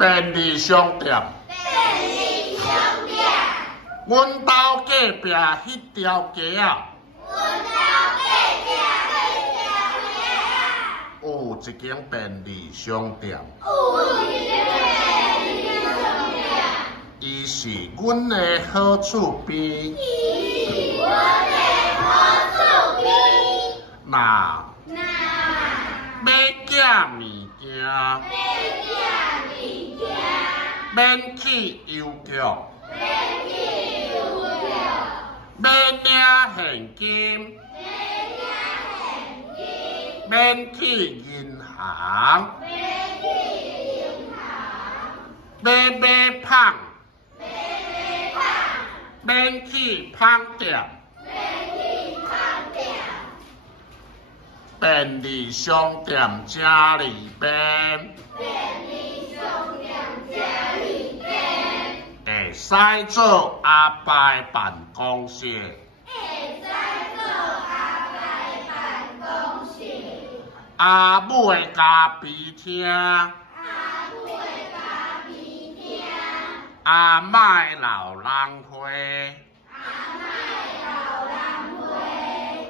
便利商店。阮兜隔壁迄条街啊，有一间便利商店。伊是阮的好厝边。那要寄物件，免去邮局，免领现金，免去银行，要买芳，免去芳店。便利商店正里边，会使做阿伯办公室，阿母的咖啡厅，阿嬷的老人会。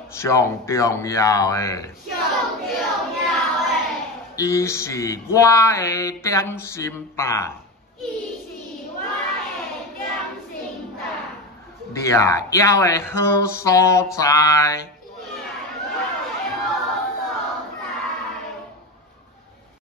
上重要的，伊是我的点心档，掠妖的好所在。